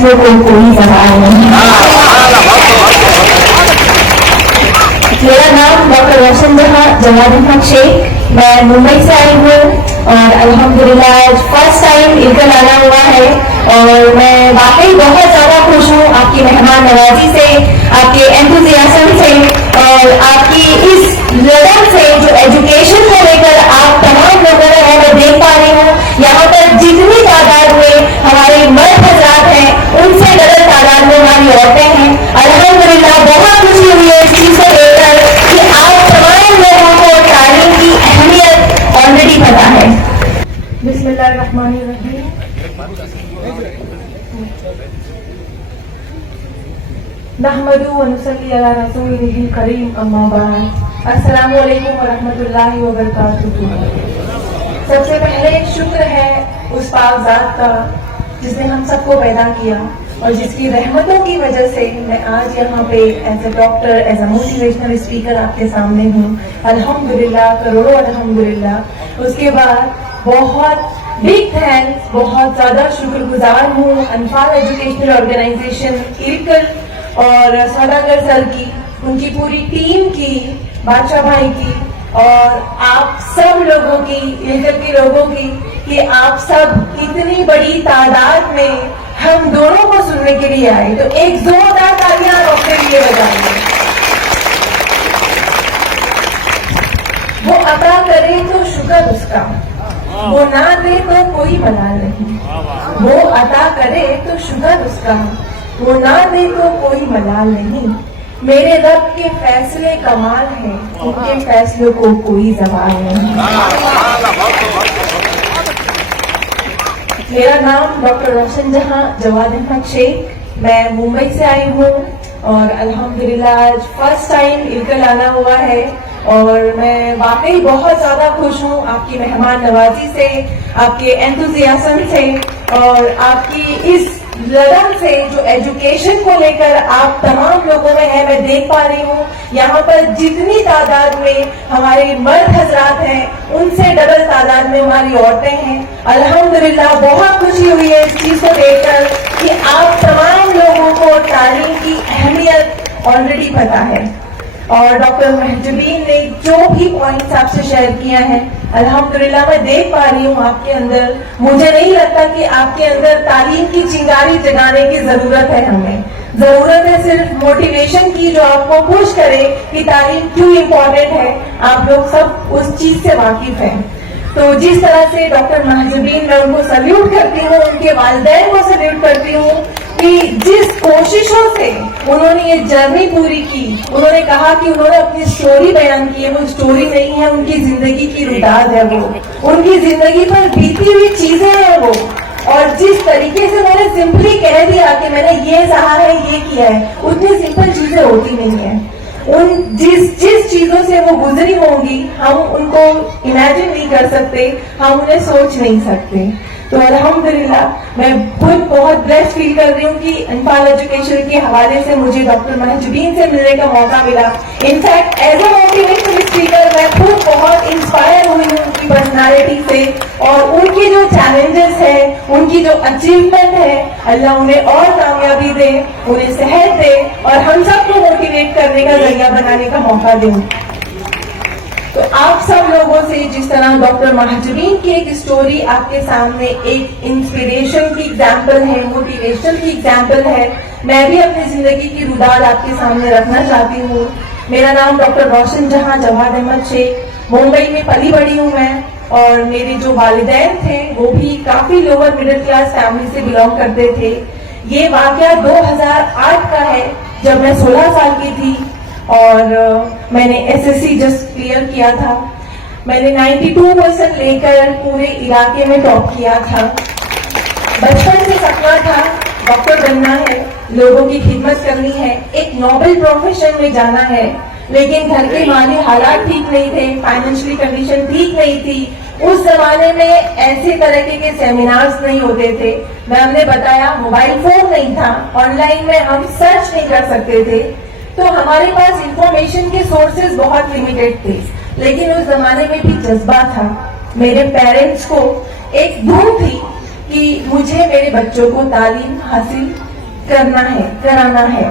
फैसलों को कोई जवाब नहीं। मेरा नाम डॉक्टर रोशन जहां जवाद अहमद शेख, मैं मुंबई से आई हूँ और अल्हम्दुलिल्लाह आज फर्स्ट टाइम इधर आना हुआ है और मैं वाकई बहुत ज़्यादा खुश हूँ आपकी मेहमान नवाजी से, आपके एंथुजियाज्म से और आपकी इस लगन से जो एजुकेशन को लेकर आप तमाम लोगों ने मैं देख पा रही हूँ। यहाँ पर जितनी तादाद में हमारे मर्द हजरात हैं उनसे डबल तादाद में हमारी औरतें हैं। अल्हम्दुलिल्लाह बहुत खुशी हुई है इस चीज़ को लेकर कि आप तमाम लोगों को तालीम की अहमियत ऑलरेडी पता है। बिस्मिल्लाहिर्रहमानिर्रहीम। नहमदु व नुसल्ली अला रसूलिहिल करीम अम्मा बाद। अस्सलामु अलैकुम व रहमतुल्लाहि व बरकातुहू। सबसे पहले शुक्र है उस पाक ज़ात का जिसने हम सबको पैदा किया और जिसकी रहमतों की वजह से मैं आज यहाँ पे as a doctor, as a motivational speaker आपके सामने हूँ। अल्हम्दुलिल्लाह, करोड़ों अल्हम्दुलिल्लाह। उसके बाद बहुत बिग थैंक्स, बहुत ज़्यादा शुक्रगुजार हूँ अनफाल एजुकेशनल ऑर्गेनाइजेशन इरकल और सौदागर सर की, उनकी पूरी टीम की, बादशाह भाई की और आप सब लोगों की, इरकल के लोगों की, कि आप सब इतनी बड़ी तादाद में हम दोनों को सुनने के लिए आए। तो एक जोरदार तालियां आपके लिए बजाइए। वो अता करे तो शुक्र उसका, वो ना दे तो कोई मलाल नहीं। वो अता करे तो शुक्र उसका, वो ना दे तो कोई मलाल नहीं। मेरे रब के फैसले कमाल हैं, उनके फैसलों को कोई जवाब नहीं। मेरा नाम डॉक्टर रोशन जहां जवाद अहमद शेख, मैं मुंबई से आई हूँ और अल्हम्दुलिल्लाह आज फर्स्ट टाइम इरकल आना हुआ है और मैं वाकई बहुत ज़्यादा खुश हूँ आपकी मेहमान नवाजी से, आपके एंथुजियाज्म से और आपकी इस लगन से जो एजुकेशन को लेकर आप तमाम लोगों में है। मैं देख पा रही हूँ यहाँ पर जितनी तादाद में हमारे मर्द हजरात हैं उनसे डबल तादाद में हमारी औरतें हैं। अल्हम्दुलिल्लाह बहुत खुशी हुई है इस चीज़ को देखकर कि आप तमाम लोगों को तालीम की अहमियत ऑलरेडी पता है और डॉक्टर महजबीन ने जो भी पॉइंट्स आपसे शेयर किया है अल्हम्दुलिल्लाह मैं देख पा रही हूँ आपके अंदर। मुझे नहीं लगता कि आपके अंदर तालीम की चिंगारी जगाने की जरूरत है। हमें जरूरत है सिर्फ मोटिवेशन की जो आपको पुश करे कि तालीम क्यों इम्पोर्टेंट है। आप लोग सब उस चीज से वाकिफ हैं। तो जिस तरह से डॉक्टर महजबीन, मैं उनको सल्यूट करती हूँ, उनके वालिदैन को सल्यूट करती हूँ कि जिस कोशिशों से उन्होंने ये जर्नी पूरी की। उन्होंने कहा कि उन्होंने अपनी स्टोरी बयान की है, वो स्टोरी नहीं है, उनकी जिंदगी की रुदाद है, वो उनकी जिंदगी पर बीती हुई चीजें हैं वो। और जिस तरीके से उन्होंने सिंपली कह दिया कि मैंने ये सहा है, ये किया है, उतनी सिंपल चीजें होती नहीं है। उन जिस चीजों से वो गुजरी होंगी हम उनको इमेजिन नहीं कर सकते, हम उन्हें सोच नहीं सकते। तो अल्हम्दुलिल्लाह मैं खुद बहुत ब्लेस्ड फील कर रही हूँ कि अनफाल एजुकेशन के हवाले से मुझे डॉक्टर महजबीन से मिलने का मौका मिला। In fact as a motivational speaker मैं खुद बहुत इंस्पायर हुई हूँ उनकी पर्सनालिटी से और उनकी जो चैलेंजेस है, उनकी जो अचीवमेंट है, अल्लाह उन्हें और कामयाबी दे, उन्हें सेहत दे और हम सबको मोटिवेट करने का जरिया बनाने का मौका दे। तो आप सब लोगों से जिस तरह डॉक्टर महजबीन की एक स्टोरी आपके सामने एक इंस्पिरेशन की एग्जाम्पल है, मोटिवेशन की एग्जाम्पल है, मैं भी अपनी जिंदगी की रुदाद आपके सामने रखना चाहती हूँ। मेरा नाम डॉक्टर रोशन जहां जवाद अहमद शेख, मुंबई में पली बड़ी हूँ मैं और मेरे जो वालिदैन थे वो भी काफी लोअर मिडिल क्लास फैमिली से बिलोंग करते थे। ये वाकया 2008 का है जब मैं 16 साल की थी और मैंने एसएससी जस्ट क्लियर किया था। मैंने 92% लेकर पूरे इलाके में टॉप किया था। बचपन से सपना था डॉक्टर बनना है, लोगों की खिदमत करनी है, एक नोबल प्रोफेशन में जाना है, लेकिन घर के माली हालात ठीक नहीं थे, फाइनेंशियली कंडीशन ठीक नहीं थी। उस जमाने में ऐसे तरीके के सेमिनार्स नहीं होते थे। मैम ने बताया मोबाइल फोन नहीं था, ऑनलाइन में हम सर्च नहीं कर सकते थे, तो हमारे पास इंफॉर्मेशन के सोर्सेज बहुत लिमिटेड थे। लेकिन उस जमाने में भी जज्बा था, मेरे पेरेंट्स को एक धूम थी कि मुझे मेरे बच्चों को तालीम हासिल कराना है।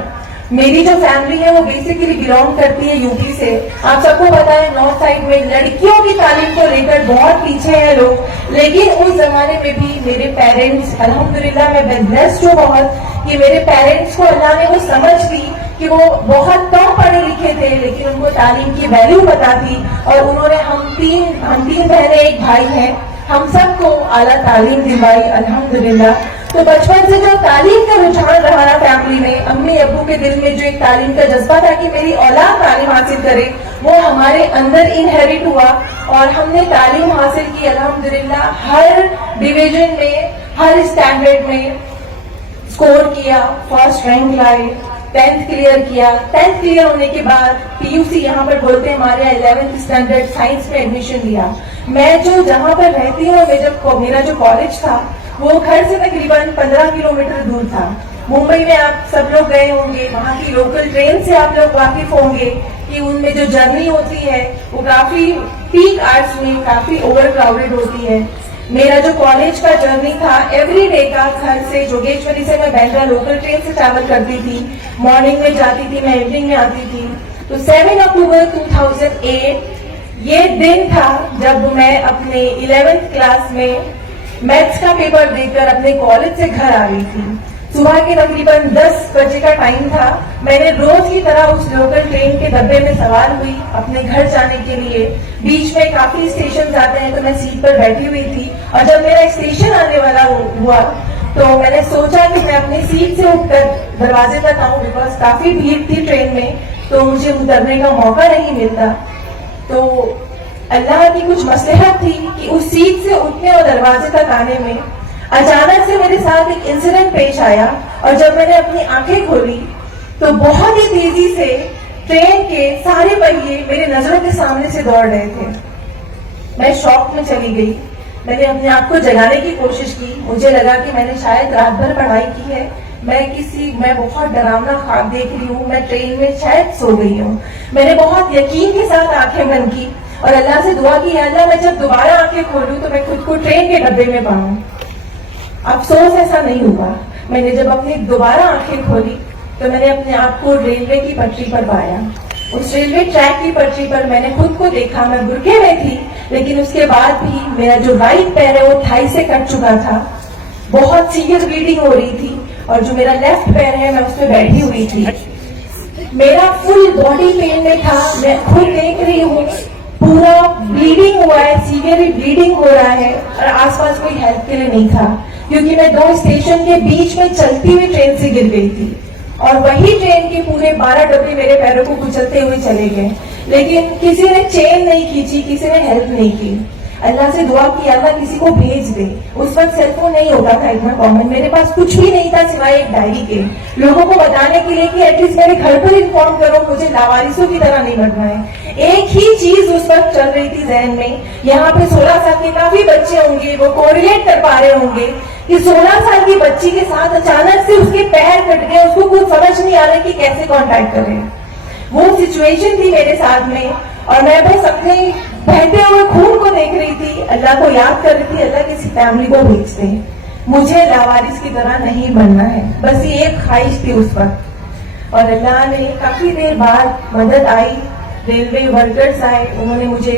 मेरी जो फैमिली है वो बेसिकली बिलोंग करती है यूपी से। आप सबको पता है नॉर्थ साइड में लड़कियों की तालीम को लेकर बहुत पीछे हैं लोग, लेकिन उस जमाने में भी मेरे पेरेंट्स, अल्हम्दुलिल्लाह मैं ब्लेस्ड हूँ बहुत कि मेरे पेरेंट्स को अल्लाह ने वो समझ दी कि वो बहुत कम पढ़े लिखे थे लेकिन उनको तालीम की वैल्यू पता थी, और उन्होंने हम तीन बहनें एक भाई हैं, हम सबको आला तालीम दिलवाई अल्हम्दुलिल्लाह। तो बचपन से जो तालीम का रुझान रहा ना फैमिली में, अम्मी अब्बू के दिल में जो एक तालीम का जज्बा था कि मेरी औलाद तालीम हासिल करे, वो हमारे अंदर इनहेरिट हुआ और हमने तालीम हासिल की अल्हम्दुलिल्लाह। हर डिवीजन में, हर स्टैंडर्ड में स्कोर किया, फर्स्ट रैंक लाए, 10th क्लियर किया। 10th क्लियर होने के बाद पीयूसी यहाँ पर बोलते हैं हमारे 11th स्टैंडर्ड साइंस में एडमिशन लिया। मैं जो जहाँ पर रहती हूँ, मेरा जो कॉलेज था वो घर से तकरीबन 15 किलोमीटर दूर था। मुंबई में आप सब लोग गए होंगे, वहाँ की लोकल ट्रेन से आप लोग वाकिफ होंगे कि उनमें जो जर्नी होती है वो काफी पीक आवर्स में काफी ओवर क्राउडेड होती है। मेरा जो कॉलेज का जर्नी था एवरी डे का, घर से जोगेश्वरी से मैं बैंड्रा लोकल ट्रेन से ट्रैवल करती थी, मॉर्निंग में जाती थी, मैं इवनिंग में आती थी। तो 7 अक्टूबर 2008 ये दिन था जब मैं अपने 11th क्लास में मैथ्स का पेपर देकर अपने कॉलेज से घर आ रही थी। सुबह के तकरीबन 10 बजे का टाइम था। मैंने रोज की तरह उस लोकल ट्रेन के डब्बे में सवार हुई अपने घर जाने के लिए। बीच में काफी स्टेशन आते हैं तो मैं सीट पर बैठी हुई थी, और जब मेरा स्टेशन आने वाला हुआ तो मैंने सोचा कि मैं अपनी सीट से उठकर दरवाजे तक आऊं, बिकॉज काफी भीड़ थी ट्रेन में तो मुझे उतरने का मौका नहीं मिलता। तो अल्लाह की कुछ मसलहत थी कि उस सीट से उठने और दरवाजे तक आने में अचानक से मेरे साथ एक इंसिडेंट पेश आया, और जब मैंने अपनी आंखें खोली तो बहुत ही तेजी से ट्रेन के सारे पहिए मेरे नजरों के सामने से दौड़ रहे थे। मैं शॉक में चली गई। मैंने अपने आप को जगाने की कोशिश की, मुझे लगा कि मैंने शायद रात भर पढ़ाई की है, मैं बहुत डरावना ख्वाब देख रही हूँ, मैं ट्रेन में शायद सो गई हूँ। मैंने बहुत यकीन के साथ आंखें बंद की और अल्लाह से दुआ की, अल्लाह मैं जब दोबारा आंखें खोलूं तो मैं खुद को ट्रेन के डब्बे में पाऊं। अफसोस ऐसा नहीं हुआ। मैंने जब अपनी दोबारा आंखें खोली तो मैंने अपने आप को रेलवे की पटरी पर पाया। उस रेलवे ट्रैक की पटरी पर मैंने खुद को देखा। मैं बुरके में थी, लेकिन उसके बाद भी मेरा जो राइट पैर है वो थाई से कट चुका था, बहुत सीवियर ब्लीडिंग हो रही थी, और जो मेरा लेफ्ट पैर है मैं उसमें बैठी हुई थी। मेरा फुल बॉडी पेन में था। मैं खुद देख रही हूँ पूरा ब्लीडिंग हुआ है, सीवियरली ब्लीडिंग हो रहा है, और आसपास कोई हेल्प के लिए नहीं था, क्योंकि मैं 2 स्टेशन के बीच में चलती हुई ट्रेन से गिर गई थी, और वही ट्रेन के पूरे 12 डब्बे मेरे पैरों को कुचलते हुए चले गए। लेकिन किसी ने चेन नहीं खींची, किसी ने हेल्प नहीं की। अल्लाह से दुआ की, अल्लाह किसी को भेज दे। उस वक्त सेलफोन नहीं होता था इतना कॉमन, मेरे पास कुछ भी नहीं था सिवाय एक डायरी के, लोगों को बताने के लिए कि एटलीस्ट मेरे घर पर इन्फॉर्म करो, मुझे लावारिसों की तरह नहीं बनना है। एक ही चीज उस वक्त चल रही थी जहन में। यहाँ पे 16 साल के काफी बच्चे होंगे, वो कोरिलेट कर पा रहे होंगे कि 16 साल की बच्ची के साथ अचानक से उसके पैर कट गए, उसको कुछ समझ नहीं आ रहा कि कैसे कॉन्टैक्ट करें। वो सिचुएशन थी मेरे साथ में, और मैं बस अपने बहते हुए खून को देख रही थी, अल्लाह को याद कर रही थी, अल्लाह किसी फैमिली को भेज दे, मुझे लावारिस की तरह नहीं बनना है। बस ये एक ख्वाहिश थी उस वक्त, और अल्लाह ने काफी देर बाद मदद आई। रेलवे वर्कर्स आए, उन्होंने मुझे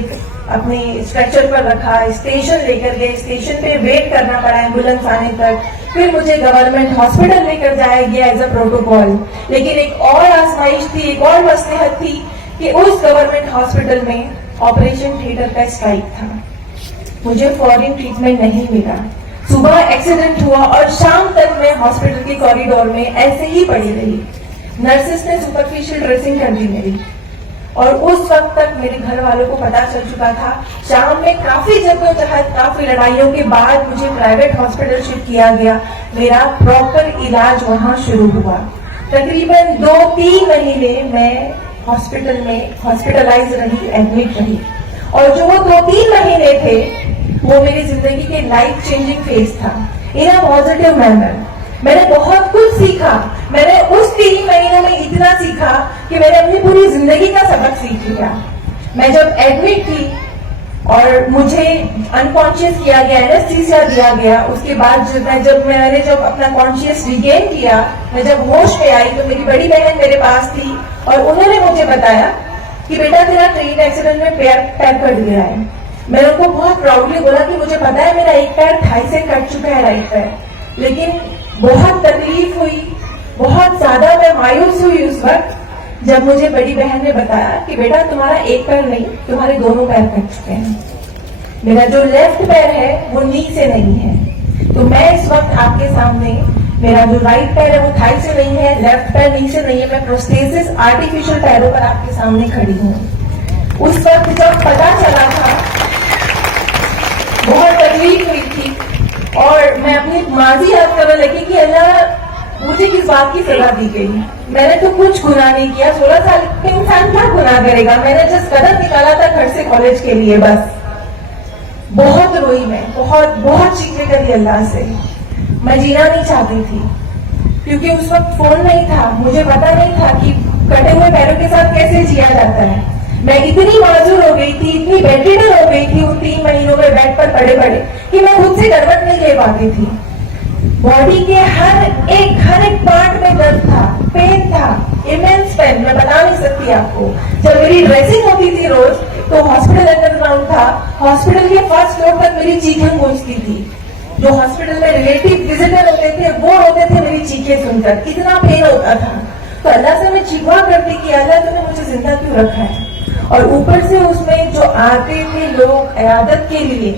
अपने स्ट्रेचर पर रखा, स्टेशन लेकर गए, स्टेशन पे वेट करना पड़ा एम्बुलेंस आने तक, फिर मुझे गवर्नमेंट हॉस्पिटल लेकर जाया गया एज अ प्रोटोकॉल। लेकिन एक और आजमाइश थी, एक और मसलहत थी कि उस गवर्नमेंट हॉस्पिटल में ऑपरेशन थिएटर का स्ट्राइक था, मुझे फॉरेन ट्रीटमेंट नहीं मिला। सुबह एक्सीडेंट हुआ और शाम तक मैं हॉस्पिटल के कॉरिडोर में ऐसे ही पड़ी रही। नर्सेस ने सुपरफिशियल ड्रेसिंग कर दी मेरी, और उस वक्त तक मेरे घर वालों को पता चल चुका था। शाम में काफी जद्दोजहद, काफी लड़ाइयों के बाद मुझे प्राइवेट हॉस्पिटल शिफ्ट किया गया। मेरा प्रॉपर इलाज वहां शुरू हुआ। तकरीबन 2-3 महीने मैं हॉस्पिटल में हॉस्पिटलाइज रही, एडमिट रही, और जो वो 2-3 महीने थे वो मेरी जिंदगी के लाइफ चेंजिंग फेज था इन अ पॉजिटिव मैनर। मैंने बहुत कुछ सीखा। मैंने उस 3 महीनों में इतना सीखा कि मैंने अपनी पूरी जिंदगी का सबक सीख लिया। मैं जब एडमिट थी اور مجھے انکانشیس کیا گیا، اینستھیسیا دیا گیا. اس کے بعد جب میں نے اپنا کانشیس ریگین کیا، میں جب ہوش پہ آئی تو میری بڑی بہن میرے پاس تھی اور انہوں نے مجھے بتایا کہ بیٹا تیرا ٹرین ایکسیڈنٹ میں پیر کٹ گیا ہے. میں نے ان کو بہت پراؤڈلی بولا کہ مجھے پتا ہے میرا ایک پیر تھائی سے کٹ چکا ہے، رائٹ پیر. لیکن بہت تکلیف ہوئی، بہت زیادہ میں مایوس ہوئی اس وقت جب مجھے بڑی بہن نے بتایا کہ بیٹا تمہارا ایک پیر نہیں، تمہارے دونوں پیر کٹ چکے ہیں. میرا جو لیفٹ پیر ہے وہ نی سے نہیں ہے. تو میں اس وقت آپ کے سامنے، میرا جو رائٹ پیر ہے وہ تھائی سے نہیں ہے، لیفٹ پیر نی سے نہیں ہے، میں پروستھیسس آرٹیفیشل پیروں پر آپ کے سامنے کھڑی ہوں. اس وقت جب پتا چلا تھا بہت تکلیف ہوئی تھی اور میں اپنی ماضی یاد کرنے لگی کہ اللہ مجھے کس بات کی سزا دی گئی. میں نے تو کچھ گناہ نہیں کیا. 16 سال کے انسان کیا گناہ کرے گا. میں نے جس قدم نکالا تھا گھر سے کالج کے لیے، بس بہت روئی میں، بہت چیخیں کری اللہ سے. میں جینا نہیں چاہتی تھی کیونکہ اس وقت فون نہیں تھا، مجھے پتا نہیں تھا کہ کٹے ہوئے پیروں کے ساتھ کیسے جیا جاتا ہے. میں اتنی معذور ہو گئی تھی، اتنی بیڈ ہو گئی تھی ان 3 مہینوں میں بیڈ پر پڑے پڑے کہ میں خود سے کروٹ نہیں لے پاتی تھی. باڈی کے ہر ایک پارٹ میں درد تھا، پین تھا، ایمنس پین، میں بتا نہیں سکتی آپ کو. جب میری ڈریسنگ ہوتی تھی روز تو ہاسپٹل انڈر گراؤنڈ تھا، ہاسپٹل کے فرسٹ فلور تک میری چیخیں گونجتی تھی. جو ہاسپٹل میں ریلیٹیو وزٹر ہوتے تھے وہ روتے تھے میری چیخیں سن کر، اتنا پین ہوتا تھا. تو اللہ سے میں چیخوا کرتی کہ اللہ تم نے مجھے زندہ کیوں رکھا ہے. اور اوپر سے اس میں جو آتے تھے لوگ عیادت کے لیے،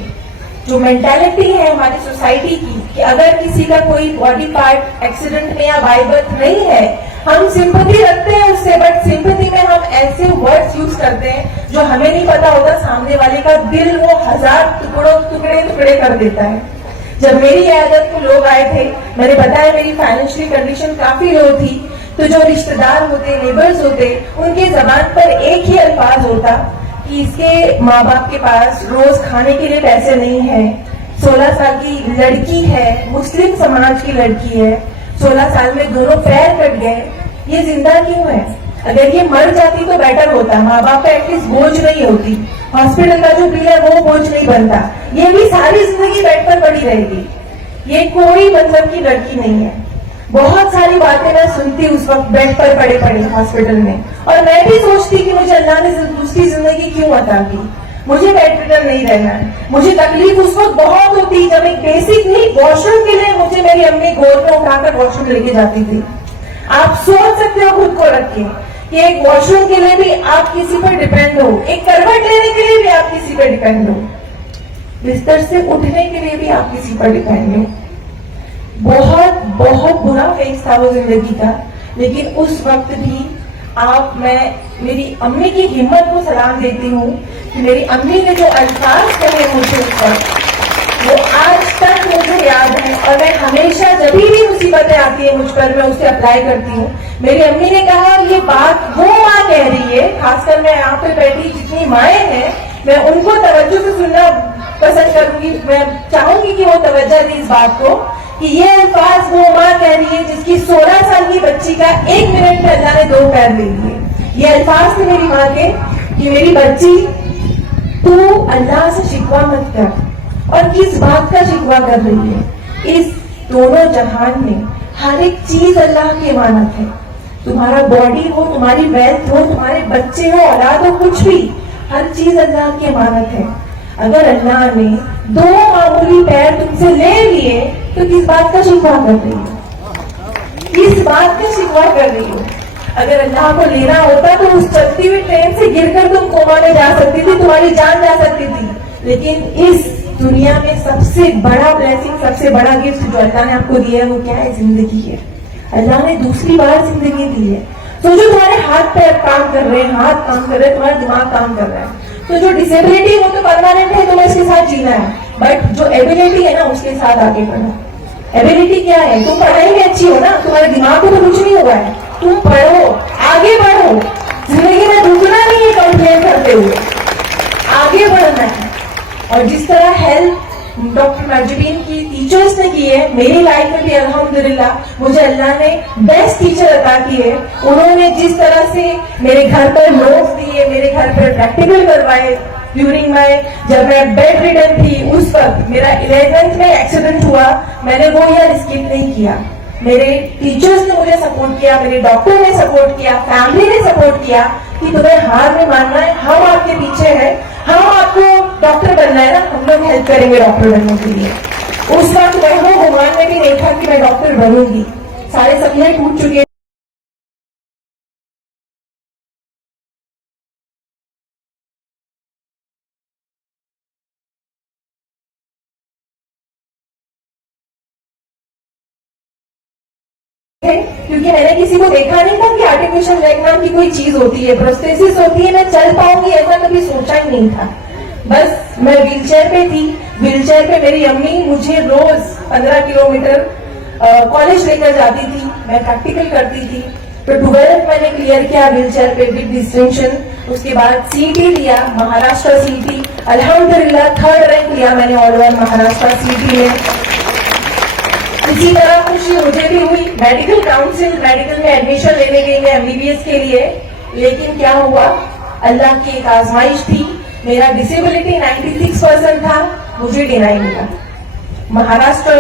جو مینٹالٹی ہے ہماری سوسائٹی کی کہ اگر کسی کا کوئی باڈی پارٹ ایکسیڈنٹ میں یا بائی برتھ نہیں ہے ہم سمپتھی رکھتے ہیں اس سے، بٹ سمپتھی میں ہم ایسے ورڈز یوز کرتے ہیں جو ہمیں نہیں پتا ہوتا سامنے والے کا دل وہ 1000 ٹکڑے کر دیتا ہے. جب میری عیادت کو لوگ آئے تھے، میں نے بتایا میری فائنینشلی کنڈیشن کافی لو تھی، تو جو رشتہ دار ہوتے، نیبرز ہوتے، ان کے زبان پر ایک ہی الفاظ ہوتا کہ اس کے ماں باپ کے پاس روز کھانے کے لیے پیسے نہیں ہیں، 16 سال کی لڑکی ہے، مسلم سماج کی لڑکی ہے، 16 سال میں دونوں پیر کٹ گئے، یہ زندہ کیوں ہے؟ اگر یہ مر جاتی تو بیٹر ہوتا، ماں باپ کا ایٹ لیسٹ بوجھ نہیں ہوتی، ہاسپٹل کا جو بل ہے وہ بوجھ نہیں بنتا. یہ بھی ساری زندگی بیڈ پر پڑی رہے گی. یہ کوئی مطلب کی لڑکی نہیں ہے. بہت ساری باتیں میں سنتی اس وقت بیڈ پر پڑے ہاسپٹل میں، اور میں بھی سوچتی کہ مجھے اللہ نے دوسری زندگی کیوں عطا کی. مجھے بیڈ ریڈر نہیں رہنا ہے. مجھے تکلیف اس وقت بہت ہوتی جب ایک بیسک نہیں، واش روم کے لیے مجھے میری امی گود میں اٹھا کر واش روم لے کے جاتی تھی. آپ سوچ سکتے ہو خود کو رکھ کے کہ ایک واش روم کے لیے بھی آپ کسی پر ڈیپینڈ ہو، ایک کروٹ لینے کے لیے بھی آپ کسی پر ڈیپینڈ ہو، بستر سے اٹھنے کے لیے بھی آپ کسی پر ڈیپینڈ ہو. بہت برا فیس تھا وہ زندگی کا. لیکن اس وقت بھی میں میری امی کی ہمت کو سلام دیتی ہوں کہ میری امی نے جو الفاظ کہے مجھے اس وقت وہ آج تک مجھے یاد ہے، اور میں ہمیشہ جب بھی مصیبتیں آتی ہیں مجھ پر میں اسے اپلائی کرتی ہوں. میری امی نے کہا یہ بات وہ ماں کہہ رہی ہے، خاص کر میں یہاں پہ بیٹھی جتنی مائیں ہیں میں ان کو توجہ سے سننا پسند کروں گی، میں چاہوں گی کہ وہ توجہ دیں اس بات کو کہ یہ الفاظ وہ ماں کہہ رہی ہے جس کی 16 سال کی بچی کا 1 منٹ میں اللہ نے 2 پیر دے دیے. یہ الفاظ تھے میری ماں کے کہ میری بچی تو اللہ سے شکوہ مت کر. اور کس بات کا شکوہ کر رہی ہے؟ اس دونوں جہان میں ہر ایک چیز اللہ کی امانت ہے. تمہارا باڈی ہو، تمہاری ویلتھ ہو، تمہارے بچے ہو، اولاد ہو، کچھ بھی، ہر چیز اللہ کی امانت ہے. اگر اللہ نے 2 معمولی پیر تم سے لے لیے تو کس بات کا شکوہ کر رہی ہو؟ کس بات کا شکوہ کر رہی ہو؟ اگر اللہ کو لینا ہوتا تو اس چلتی ہوئی ٹرین سے گر کر تم کوما میں جا سکتی تھی، تمہاری جان جا سکتی تھی. لیکن اس دنیا میں سب سے بڑا بلیسنگ، سب سے بڑا گفٹ جو اللہ نے آپ کو دیا ہے وہ کیا ہے؟ زندگی ہے. اللہ نے دوسری بار زندگی دی ہے. تو جو تمہارے ہاتھ پیر کام کر رہے ہیں، ہاتھ کام کر رہے ہیں، تمہارا دماغ کام کر رہا ہے، تو جو ڈسیبلٹی وہ تو پرماننٹ ہے، تمہیں اس کے ساتھ جینا ہے. بٹ جو ایبلٹی ہے نا اس کے ساتھ آگے بڑھنا. ایبلٹی کیا ہے؟ تم پڑھائی میں اچھی ہو نا، تمہارے دماغ کو تو کچھ نہیں ہوا ہے، تم پڑھو، آگے بڑھو. زندگی میں رکنا نہیں ہے کمپلین کرتے ہوئے، آگے بڑھنا ہے. اور جس طرح ہیلپ ڈاکٹر مرجبین کی ٹیچرز نے کی ہے، میری لائف میں بھی الحمدللہ مجھے اللہ نے بیسٹ ٹیچر عطا کی ہے. انہوں نے جس طرح سے میرے گھر پر نوٹس دیے، میرے گھر پر پریکٹیکل کروائے، ड्यूरिंग माई, जब मैं बेड रिडन थी उस वक्त मेरा 11th में एक्सीडेंट हुआ, मैंने वो ईयर स्किप नहीं किया। मेरे टीचर्स ने मुझे सपोर्ट किया, मेरे डॉक्टर ने सपोर्ट किया, फैमिली ने सपोर्ट किया कि तुम्हें हार नहीं मानना है, हम आपके पीछे हैं, हम आपको डॉक्टर बनना है ना, हम लोग हेल्प करेंगे डॉक्टर बनने के लिए। उस वक्त मैं गुमान में भी नहीं था कि मैं डॉक्टर बनूंगी, सारे सपने टूट चुके हैं। क्योंकि मैंने किसी को देखा नहीं था कि आर्टिफिशियल लेग नाम की कोई चीज होती है, प्रोस्थेसिस होती है, मैं चल पाऊंगी ऐसा कभी सोचा ही नहीं था। बस मैं व्हीलचेयर पे थी, व्हीलचेयर पे मेरी अम्मी मुझे रोज 15 किलोमीटर कॉलेज लेकर जाती थी, मैं प्रैक्टिकल करती थी। तो 12th मैंने क्लियर किया व्हीलचेयर पे विद डिस्टिंक्शन। उसके बाद सीईटी लिया, महाराष्ट्र सीईटी, अल्हम्दुलिल्लाह 3rd रैंक लिया मैंने ऑल ओवर महाराष्ट्र सीईटी में। इसी तरह खुशी मुझे भी हुई, मेडिकल काउंसिल, मेडिकल में एडमिशन लेने गई मैं एमबीबीएस के लिए, लेकिन क्या हुआ, अल्लाह की एक आजमाइश थी, मेरा डिसेबिलिटी 96% था, मुझे डिनाई मिला। महाराष्ट्र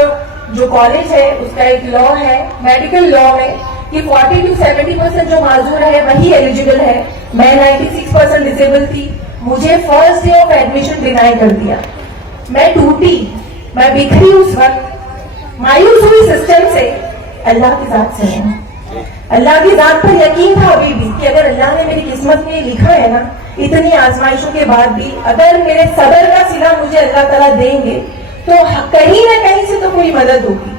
जो कॉलेज है उसका एक लॉ है मेडिकल लॉ में कि 40 to 70% जो माजूर है वही एलिजिबल है। मैं 96% डिसेबल थी, मुझे first day of admission deny कर दिया। मैं टूटी, मैं बिखरी, उस वक्त मायूस हुई सिस्टम से, अल्लाह की जात से है। अल्लाह की जात पर यकीन था अभी भी कि अगर अल्लाह ने मेरी किस्मत में लिखा है ना, इतनी आजमाइशों के बाद भी अगर मेरे सबर का सिला मुझे अल्लाह ताला देंगे तो कहीं ना कहीं से तो कोई मदद होगी।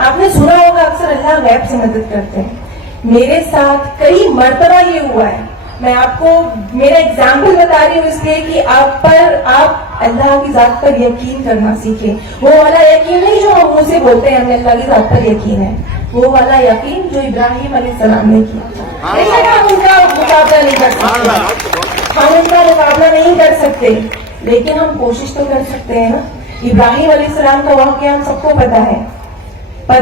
आपने सुना होगा अक्सर अल्लाह गैब से मदद करते हैं। मेरे साथ कई मर्तबा ये हुआ है। मैं आपको मेरा एग्जाम्पल बता रही हूँ इसलिए कि आप अल्लाह की जात पर यकीन करना सीखें। वो वाला यकीन नहीं जो हम मुंह से बोलते हैं हमें अल्लाह की जात पर यकीन है, वो वाला यकीन जो इब्राहिम अलैहिस्सलाम ने किया। बेशक हम उनका मुकाबला नहीं कर सकते, हम उनका मुकाबला नहीं कर सकते, लेकिन हम कोशिश तो कर सकते हैं ना। इब्राहिम अलैहिस्सलाम का वाक़या हम सबको पता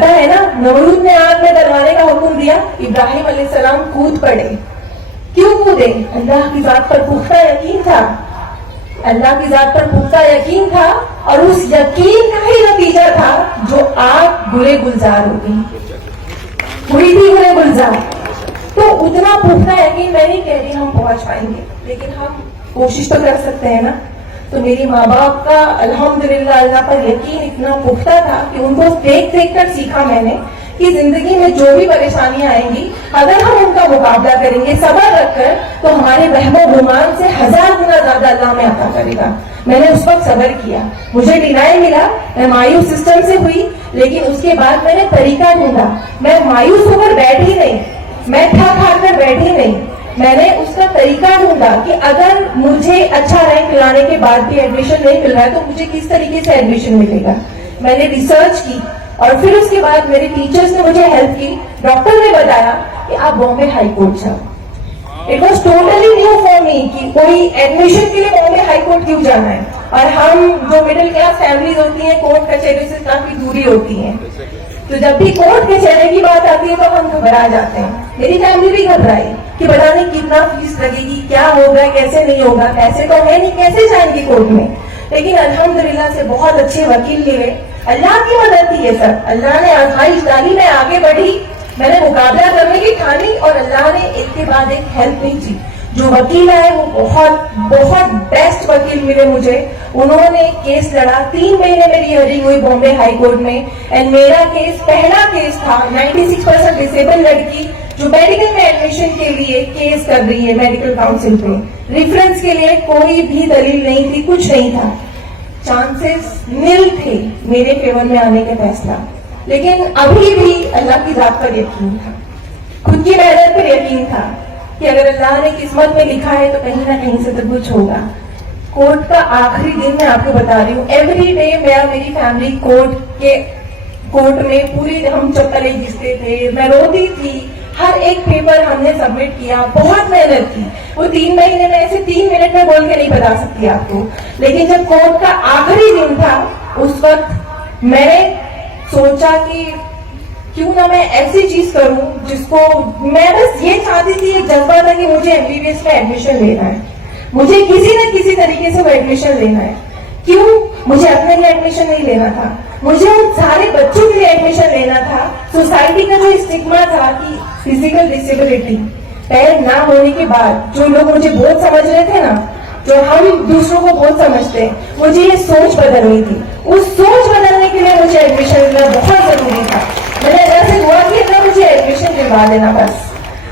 है ना। नमरूद ने आग में डलवाने का हुक्म दिया, इब्राहिम अलैहिस्सलाम कूद पड़े। क्यों कूदे? अल्लाह की जात पर पुख्ता यकीन था, अल्लाह की जात पर पुख्ता यकीन था, और उस यकीन का ही नतीजा था जो आग गुले गुलजार होगी, हुई थी गुले गुलजार। तो उतना पुख्ता यकीन मैं नहीं कह रही हम पहुंच पाएंगे, लेकिन हम कोशिश तो कर सकते हैं ना। तो मेरे माँ बाप का अल्हम्दुलिल्लाह अल्लाह पर यकीन इतना पुख्ता था कि उनको देख कर सीखा मैंने कि जिंदगी में जो भी परेशानियां आएंगी, अगर हम उनका मुकाबला करेंगे सब्र रखकर, तो हमारे वहमो गुमान से 1000 गुना ज्यादा अल्लाह में अता करेगा। मैंने उस वक्त सब्र किया, मुझे डिनाई मिला, मैं मायूस सिस्टम से हुई, लेकिन उसके बाद मैंने तरीका ढूंढा। मैं मायूस होकर बैठी नहीं, मैं थक हार कर बैठी नहीं, मैंने उसका तरीका ढूंढा कि अगर मुझे अच्छा रैंक लाने के बाद भी एडमिशन नहीं मिल रहा है तो मुझे किस तरीके से एडमिशन मिलेगा। मैंने रिसर्च की और फिर उसके बाद मेरे टीचर्स ने मुझे हेल्प की। डॉक्टर ने बताया कि आप बॉम्बे हाई कोर्ट जाओ। It was totally new for me कि कोई एडमिशन के लिए बॉम्बे हाई कोर्ट क्यों जाना है, और हम जो मिडिल क्लास फैमिलीज होती हैं कोर्ट कचहरी से काफी दूरी होती है, तो जब भी कोर्ट कचहरी की बात आती है तो हम घबरा जाते हैं। मेरी फैमिली भी घबराई कि पता नहीं कितना फीस लगेगी, क्या होगा, कैसे नहीं होगा, पैसे तो है नहीं, कैसे जाएंगे कोर्ट में। लेकिन अल्हम्दुलिल्लाह से बहुत अच्छे वकील मिले, अल्लाह की मदद थी ये सब, अल्लाह ने आजमाइश डाली, मैं आगे बढ़ी, मैंने मुकाबला करने की ठानी, और अल्लाह ने एक के बाद एक हेल्प नहीं की। जो वकील आए वो बहुत बेस्ट वकील मिले मुझे, उन्होंने केस लड़ा। 3 महीने मेरी हियरिंग हुई बॉम्बे हाई कोर्ट में, एंड मेरा केस पहला केस था 96% डिसेबल लड़की जो मेडिकल में एडमिशन के लिए केस कर रही है मेडिकल काउंसिल पे। रेफरेंस के लिए कोई भी दलील नहीं थी, कुछ नहीं था, चांसेस नील थे मेरे फेवर में आने के फैसला, लेकिन अभी भी अल्लाह की जात पर यकीन था, खुद की मेहनत पर यकीन था कि अगर अल्लाह ने किस्मत में लिखा है तो कहीं ना कहीं से तो कुछ होगा। कोर्ट का आखिरी दिन मैं आपको बता रही हूँ, एवरी डे मेरी फैमिली कोर्ट में पूरी हम चप्पलें घिसते थे, मैं रोती थी, हर एक पेपर हमने सबमिट किया, बहुत मेहनत की। वो 3 महीने में ऐसे 3 मिनट में बोल के नहीं बता सकती आपको, लेकिन जब कोर्ट का आखिरी दिन था उस वक्त मैंने सोचा कि क्यों ना मैं ऐसी चीज करूं जिसको, मैं बस ये चाहती थी, एक जज्बा था कि मुझे एमबीबीएस में एडमिशन लेना है। مجھے کسی نہ کسی طریقے سے وہ ایڈمیشن لینا ہے. کیوں؟ مجھے اپنے لیے ایڈمیشن نہیں لینا تھا, مجھے ان سارے بچوں کے لیے ایڈمیشن لینا تھا. سوسائٹی کا جو اسٹگما تھا کہ فزیکل ڈسیبلٹی پیر نہ ہونے کے بعد جو لوگ مجھے بہت سمجھ رہے تھے نا, جو ہم دوسروں کو بہت سمجھتے ہیں, مجھے یہ سوچ بدلنی تھی. اس سوچ بدلنے کے لیے مجھے ایڈمیشن لینا بہت ضروری تھا. میں نے اللہ سے دعا کی تھا مجھے ایڈمیشن دلوا دینا بس.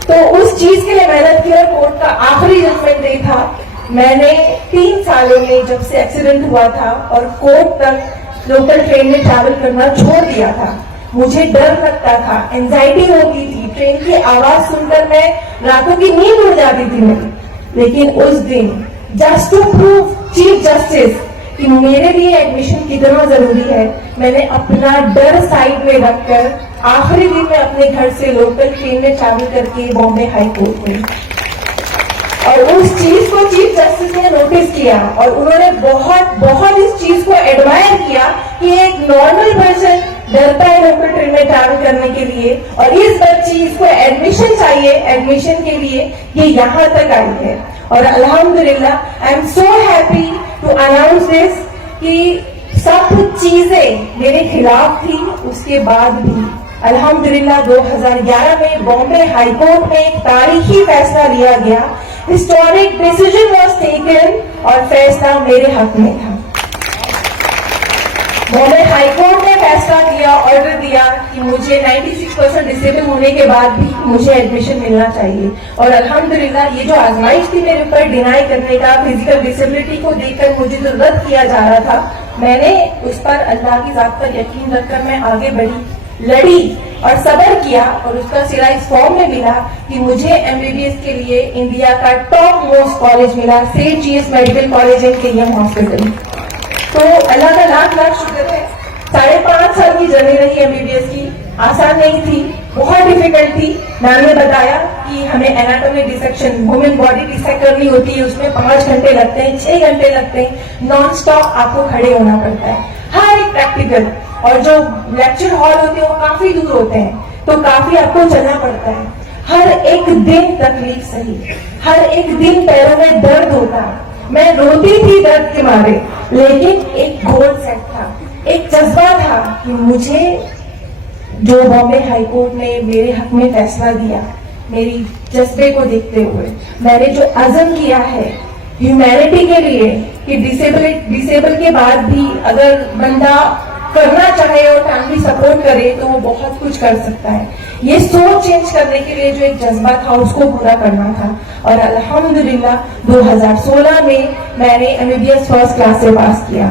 تو اس چیز کے لیے محنت کی, اور کورٹ کا آخری ججمنٹ ڈے تھا. میں نے 3 سالوں میں جب سے ایکسیڈنٹ ہوا تھا اور کورٹ تک لوکل ٹرین میں ٹریول کرنا چھوڑ دیا تھا. مجھے ڈر لگتا تھا, اینزائٹی ہوتی تھی, ٹرین کی آواز سن کر میں راتوں کی نیند اڑ جاتی تھی میری. لیکن اس دن just to prove chief justice کہ میرے لیے ایڈمیشن کتنا ضروری ہے, میں نے اپنا ڈر سائڈ میں رکھ کر آخری دن میں اپنے گھر سے لوکل ٹرین میں ٹریول کر کے بامبے ہائی کورٹ میں. اور اس چیز کو چیف جسٹس نے نوٹس کیا اور انہوں نے بہت بہت اس چیز کو ایڈمائر کیا کہ ایک نارمل پرسن ڈرتا ہے لوکل ٹرین میں ٹریول کرنے کے لیے, اور اس بچی اس کو ایڈمیشن چاہیے, ایڈمیشن کے لیے یہ یہاں تک آئی ہے. اور الحمدللہ I am so happy to announce this کہ سب چیزیں میرے خلاف تھی, اس کے بعد بھی الحمدللہ 2011 میں بامبے ہائی کورٹ میں ایک تاریخی فیصلہ لیا گیا. ہسٹورک ڈیسیژن واز ٹیکن اور فیصلہ میرے حق میں تھا. بامبے ہائی کورٹ نے فیصلہ دیا, آرڈر دیا کہ مجھے 96% ڈسیبل ہونے کے بعد بھی مجھے ایڈمیشن ملنا چاہیے. اور الحمدللہ یہ جو آزمائش تھی میرے اوپر ڈینائی کرنے کا, فزیکل ڈسیبلٹی کو دیکھ کر مجھے جو رد کیا جا رہا تھا, میں نے اس پر اللہ کی ذات پر یقین رکھ کر میں آگے بڑھی, لڑی اور صبر کیا, اور اس کا صلہ اس فارم میں ملا کہ مجھے MBBS کے لیے انڈیا کا ٹاپ موسٹ کالج ملا, Saint James medical college and KM hospital. تو اللہ کا لاکھ لاکھ شکر ہے. 5.5 سال کی جرنی رہی MBBS کی, آسان نہیں تھی, بہت ڈیفیکلٹ تھی. میم نے بتایا کہ ہمیں ایناٹومی ڈسیکشن, وومن باڈی ڈسیکٹ کرنی ہوتی ہے, اس میں 5 گھنٹے لگتے ہیں, 6 گھنٹے لگتے ہیں, نان اسٹاپ آپ کو کھڑے ہونا پڑتا ہے, ہر ایک پریکٹیکل. اور جو لیکچر ہال ہوتے ہیں وہ کافی دور ہوتے ہیں, تو کافی آپ کو چلنا پڑتا ہے. ہر ایک دن تکلیف سہی, ہر ایک دن پیروں میں درد ہوتا. میں روتی تھی درد کے مارے, لیکن ایک گول سیٹ تھا, ایک جذبہ تھا کہ مجھے جو بامبے ہائی کورٹ نے میرے حق میں فیصلہ دیا, میری جذبے کو دیکھتے ہوئے میں نے جو عزم کیا ہے ہیومینٹی کے لیے کہ ڈسیبل کے بعد بھی اگر بندہ کرنا چاہے اور فیملی سپورٹ کرے تو وہ بہت کچھ کر سکتا ہے. یہ سوچ چینج کرنے کے لیے جو ایک جذبہ تھا اس کو پورا کرنا تھا. اور الحمدللہ 2016 میں میں نے MBBS فرسٹ کلاس سے پاس کیا,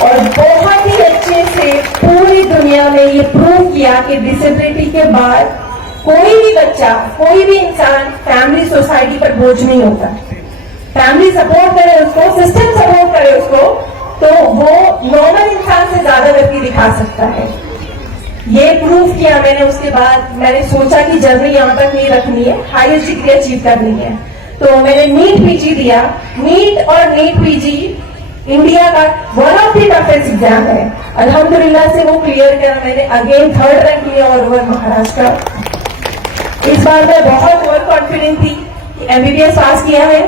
اور بہت ہی اچھے سے پوری دنیا میں یہ پروو کیا کہ ڈسیبلٹی کے بعد کوئی بھی بچہ, کوئی بھی انسان فیملی سوسائٹی پر بوجھ نہیں ہوتا. فیملی سپورٹ کرے اس کو, سسٹم سپورٹ کرے اس کو, تو وہ نارمل انسان سے زیادہ کر کے دکھا سکتا ہے. یہ پروف کیا میں نے. اس کے بعد میں نے سوچا کہ جرنی یہاں تک نہیں رکھنی ہے, ہائیسٹ ڈگری اچیو کرنی ہے, تو میں نے نیٹ PG دیا. نیٹ اور نیٹ PG انڈیا کا one of the toughest exam ہے. الحمدللہ سے وہ کلیئر کیا. میں نے اگین 3rd رینک لیا اور اوور مہاراشٹر. اس بار میں بہت اوور کانفیڈنٹ تھی کہ MBBS پاس کیا ہے.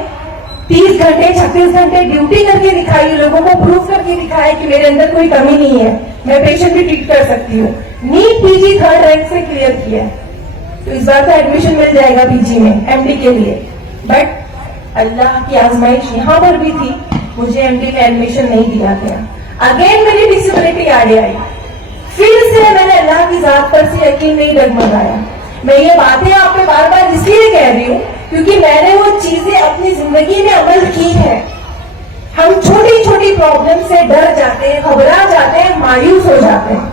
30 گھنٹے 36 گھنٹے ڈیوٹی کر کے دکھائی, لوگوں کو پروف کر کے دکھایا کہ میرے اندر کوئی کمی نہیں ہے, میں پیشنٹ بھی ٹریٹ کر سکتی ہوں. نیٹ PG 3rd رینک سے کلیئر کیا ہے, تو اس بار تو ایڈمیشن مل جائے گا PG میں MD کے لیے. بٹ اللہ کی آزمائش یہاں پر بھی تھی, مجھے MD میں ایڈمیشن نہیں دیا گیا. اگین میری ڈسیبلٹی آگے آئی, پھر سے میں نے اللہ کی ذات پر سے یقین نہیں ڈگمگایا. میں یہ باتیں آپ پہ بار بار اس لیے کہہ رہی ہوں کیونکہ میں نے وہ چیزیں اپنی زندگی میں عمل کی ہے. ہم چھوٹی چھوٹی پرابلم سے ڈر جاتے ہیں, گھبرا جاتے ہیں, مایوس ہو جاتے ہیں.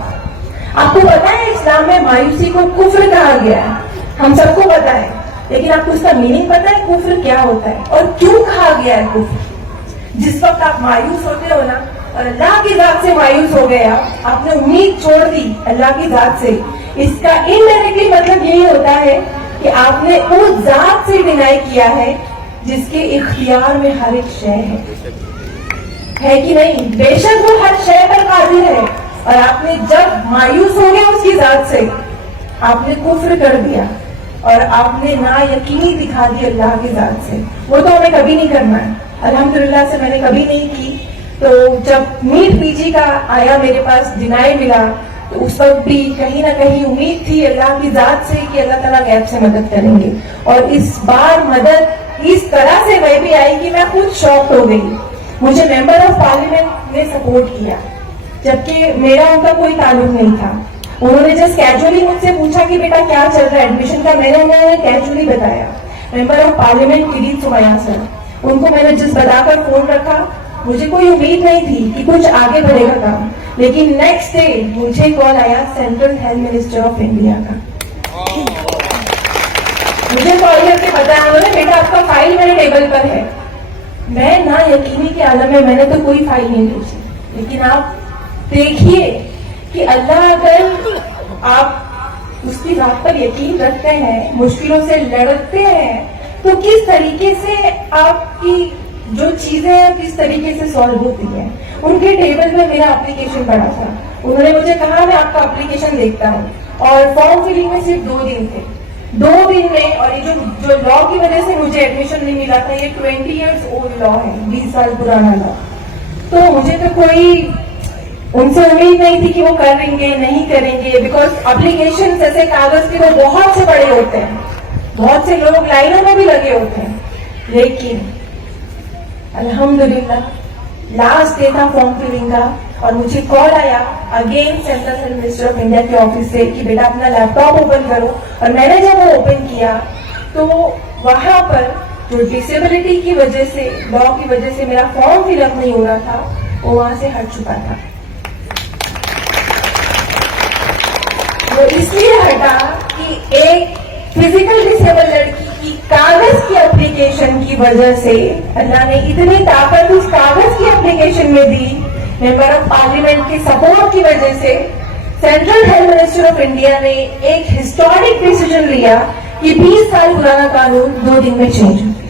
آپ کو پتا ہے اسلام میں مایوسی کو کفر کہا گیا ہے, ہم سب کو پتا ہے, لیکن آپ کو اس کا میننگ پتا ہے کفر کیا ہوتا ہے اور کیوں کہا گیا ہے کفر؟ جس وقت آپ مایوس ہوتے ہو نا, اور اللہ کی ذات سے مایوس ہو گیا, آپ نے امید چھوڑ دی اللہ کی ذات سے, اس کا انڈائریکٹلی مطلب یہی ہوتا ہے کہ آپ نے اس ذات سے ڈینائی کیا ہے جس کے اختیار میں ہر ایک شے ہے کہ نہیں؟ بے شک وہ ہر شے پر قادر ہے, اور آپ نے جب مایوس ہو گئے اس کی ذات سے, آپ نے کفر کر دیا. اور آپ نے نا یقینی دکھا دی اللہ کی ذات سے. وہ تو ہمیں کبھی نہیں کرنا ہے, الحمدللہ سے میں نے کبھی نہیں کی. تو جب نیٹ پی جی کا آیا میرے پاس, ڈینائی ملا, تو اس وقت بھی کہیں نہ کہیں امید تھی اللہ کی ذات سے کہ اللہ تعالیٰ غیب سے مدد کریں گے. اور اس بار مدد اس طرح سے وہ بھی آئی کہ میں خود شاک ہو گئی. مجھے ممبر آف پارلیمنٹ نے سپورٹ کیا, جبکہ میرا ان کا کوئی تعلق نہیں تھا. انہوں نے جسٹ کیجولی مجھ سے پوچھا کہ بیٹا کیا چل رہا ہے ایڈمیشن کا, میں نے انہیں کیجولی بتایا. ممبر آف پارلیمنٹ کلید سمیہ سر, ان کو میں نے جس بتا کر فون رکھا. مجھے کوئی امید نہیں تھی کہ کچھ آگے بڑھے گا کام, لیکن نیکسٹ ڈے مجھے کال آیا central health minister of India کا. مجھے کال کر کے بتایا انہوں نے, بیٹا آپ کا فائل میرے ٹیبل پر ہے. میں نا یقینی کے عالم میں نے تو کوئی فائل نہیں بھیجی, لیکن آپ دیکھیے کہ اللہ اگر آپ اس کی ذات پر یقین رکھتے ہیں, مشکلوں سے لڑتے ہیں, تو کس طریقے سے آپ کی جو چیزیں ہیں کس طریقے سے سالو ہوتی ہیں. ان کے ٹیبل میں میرا اپلیکیشن پڑا تھا. انہوں نے مجھے کہا میں آپ کا اپلیکیشن دیکھتا ہوں, اور فارم فلنگ میں صرف 2 دن تھے. 2 دن میں, اور یہ جو لا کی وجہ سے مجھے ایڈمیشن نہیں ملا تھا, یہ 20 ایئرس اولڈ لا ہے, 20 سال پرانا لا. تو مجھے تو کوئی ان سے امید نہیں تھی کہ وہ کریں گے نہیں کریں گے, بیکاز اپلیکیشن ایسے کاغذ کے وہ بہت سے بڑے ہوتے ہیں, بہت سے لوگ لائنوں میں بھی لگے ہوتے ہیں. لیکن الحمدللہ لاسٹ ڈے تھا فارم فلنگ کا, اور مجھے کال آیا again central health minister of India کے آفس سے کہ بیٹا اپنا لیپ ٹاپ اوپن کرو. اور میں نے جب وہ اوپن کیا تو وہاں پر جو ڈسیبلٹی کی وجہ سے, لا کی وجہ سے میرا فارم فل اپ نہیں ہو رہا تھا, وہ وہاں سے ہٹ چکا تھا. وہ اس لیے ہٹا کہ ایک فزیکل ڈسیبل لڑکی کی کاغذ کی اپلیکیشن کی وجہ سے اللہ نے اتنی طاقت اس کاغذ کی اپلیکیشن میں دی. ممبر آف پارلیمنٹ کی سپورٹ کی وجہ سے central health minister of India نے ایک ہسٹورک ڈیسیژن لیا کہ 20 سال پرانا قانون 2 دن میں چینج ہو گیا.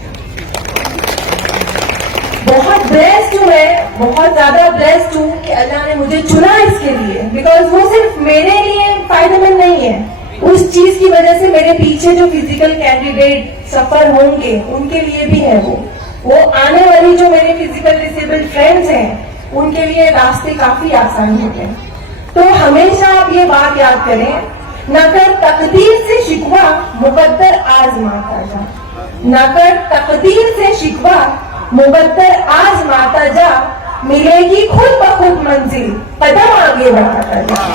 بہت بلیسڈ ہوں میں, بہت زیادہ بلیسڈ ہوں کہ اللہ نے مجھے چنا اس کے لیے, بیکاز وہ صرف میرے لیے فائدہ مند نہیں ہے, اس چیز کی وجہ سے میرے پیچھے جو فزیکل کینڈیڈیٹ سفر ہوں گے ان کے لیے بھی ہے. وہ آنے والی جو میرے فزیکل ڈسیبلڈ فرینڈز ہیں ان کے لیے راستے کافی آسان ہو گئے. تو ہمیشہ آپ یہ بات یاد کریں, نہ کر تقدیر سے شکوہ مقدر آزماتا جا, نہ کر تقدیر سے شکوہ مقدر آزماتا جا, ملے گی خود بخود منزل قدم آگے بڑھاتا جا.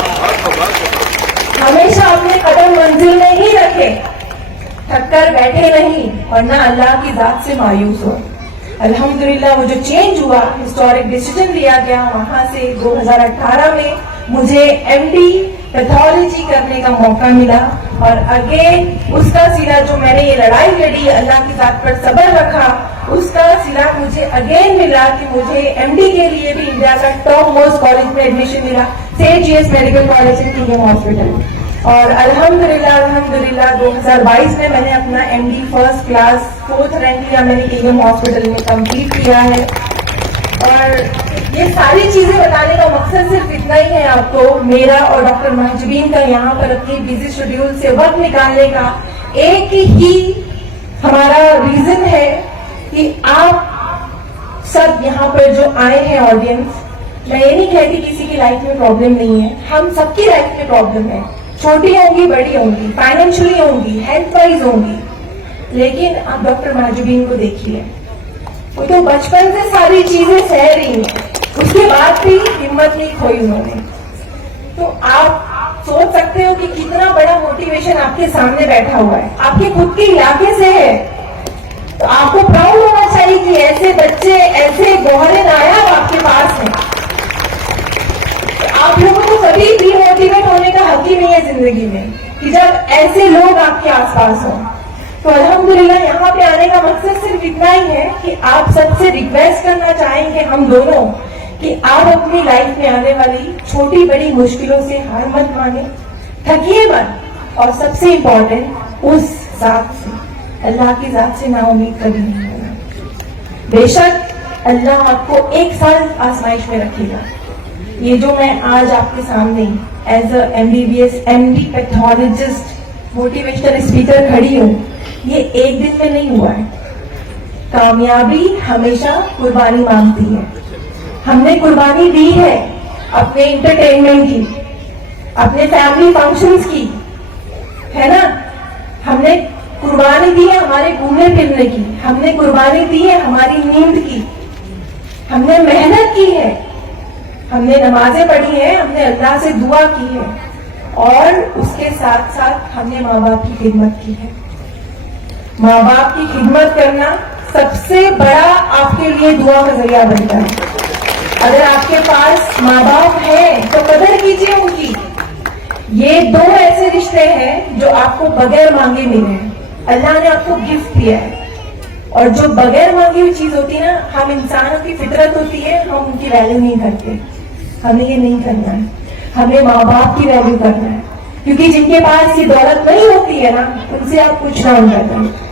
ہمیشہ اپنے قدم منزل میں ہی رکھے, تھک کر بیٹھے نہیں, ورنہ اللہ کی ذات سے مایوس ہو. الحمدللہ وہ جو چینج ہوا, ہسٹورک ڈیسیژن لیا گیا, وہاں سے 2018 میں مجھے ایم ڈی پیتھولوجی کرنے کا موقع ملا. اور اگین اس کا سلا جو میں نے یہ لڑائی لڑی, اللہ کی ذات پر صبر رکھا, اس کا سلا مجھے اگین ملا کہ مجھے ایم ڈی کے لیے بھی انڈیا کا ٹاپ موسٹ کالج میں ایڈمیشن ملا, Seth G S medical college and King hospital. اور الحمدللہ 2022 میں نے اپنا M D first class 4th rank لیا, میں نے کنگم ہاسپٹل میں کمپلیٹ کیا ہے. اور یہ ساری چیزیں بتانے کا مقصد صرف اتنا ہی ہے آپ کو, میرا اور ڈاکٹر محجبین کا یہاں پر اپنی بزی شیڈیول سے وقت نکالنے کا ایک ہی ہمارا ریزن ہے کہ آپ سب یہاں پر جو آئے ہیں آڈینس, میں یہ نہیں کہتی کسی کی لائف میں پرابلم نہیں ہے, ہم سب کی لائف میں پرابلم ہے, چھوٹی ہوں گی بڑی ہوں گی, فائنینشلی ہوں گی, ہیلتھ وائز ہوں گی. لیکن آپ ڈاکٹر محجبین کو دیکھیے, وہ تو بچپن سے ساری چیزیں سہ رہی ہیں, اس کے بعد بھی ہمت نہیں کھوئی انہوں نے. تو آپ سوچ سکتے ہو کہ کتنا بڑا موٹیویشن آپ کے سامنے بیٹھا ہوا ہے, آپ کے خود کے علاقے سے ہے. تو آپ کو پراؤڈ ہونا چاہیے کہ ایسے بچے, ایسے گوہر نایاب آپ کے پاس ہیں. آپ لوگوں کو کبھی ڈی موٹیویٹ ہونے کا حق ہی نہیں ہے زندگی میں کہ جب ایسے لوگ آپ کے آس پاس ہوں. تو الحمدللہ یہاں پہ آنے کا مقصد صرف اتنا ہی ہے کہ آپ سب سے ریکویسٹ کرنا چاہیں گے ہم دونوں کہ آپ اپنی لائف میں آنے والی چھوٹی بڑی مشکلوں سے ہار مت مانیں, تھکیے مت, اور سب سے امپورٹنٹ اس ذات سے, اللہ کی ذات سے نا امید کبھی نہیں ہونا. بے شک اللہ آپ کو 1 سال آزمائش میں رکھے گا. یہ جو میں آج آپ کے سامنے as a MBBS MD pathologist motivational speaker खड़ी हूँ, ये एक दिन में नहीं हुआ है। कामयाबी हमेशा कुर्बानी मांगती है। हमने कुर्बानी दी है अपने इंटरटेनमेंट की, अपने फैमिली फंक्शंस की, है ना। हमने कुर्बानी दी है हमारे घूमने फिरने की, हमने कुर्बानी दी है हमारी नींद की, हमने मेहनत की है, हमने नमाजें पढ़ी हैं, हमने अल्लाह से दुआ की है, और उसके साथ साथ हमने माँ बाप की खिदमत की है। माँ बाप की खिदमत करना सबसे बड़ा आपके लिए दुआ का जरिया बनता है। अगर आपके पास माँ बाप है तो कदर कीजिए उनकी। ये दो ऐसे रिश्ते हैं जो आपको बगैर मांगे मिले हैं, अल्लाह ने आपको गिफ्ट दिया है। और जो बगैर मांगी हुई चीज होती है ना, हम इंसानों की फितरत होती है, हम उनकी वैल्यू नहीं करते। हमें ये नहीं करना है, हमें माँ बाप की वैल्यू करना है, क्योंकि जिनके पास ये दौलत नहीं होती है ना, उनसे आप कुछ ना करते।